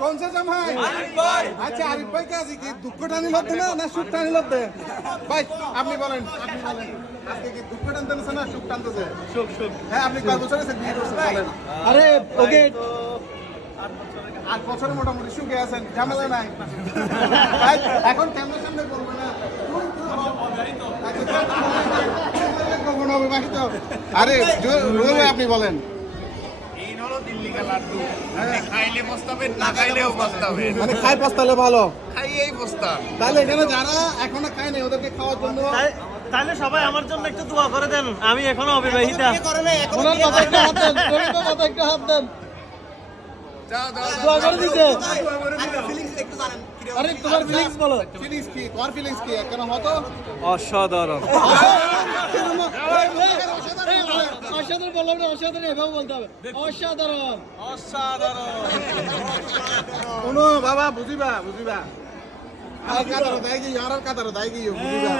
কোন সে জামাই আচ্ছা আরিফ ভাই কাজী কি দুঃখটা নিল না সুখটা নিল ভাই আপনি বলেন আজকে কি দুঃখ টানতেছে না সুখ টানতেছে সুখ হ্যাঁ আপনি কয় বছর হয়েছে বিয়ে করছেন বলেন আরে ওকে 8 বছর মোটামুটি সুখে আছেন ঝামেলা নাই ভাই এখন ক্যামেরার সামনে করবে না আরে রুবেল ভাই আপনি বলেন মানে খাই পস্তালে ভালো তাহলে এখানে যারা এখনো খায় নাই ওদেরকে খাওয়ার জন্য তাহলে সবাই আমার জন্য একটু দোয়া করে দেন আমি এখনো অবিবাহিতা ওনার মাথায় একটা হাত দেন ওনার মাথায় একটা হাত দেন দোয়া করে দিতে আরে তোমার ফিলিংস বলো ফিলিংস কি তোমার ফিলিংস কি কেন হতো অসাধারণ অসাধারণ বললাম না অসাধারণ এভাবে বলতে হবে অসাধারণ কোনো বাবা বুঝিবা আর কাতারো দাই গিয়ে বুঝিবা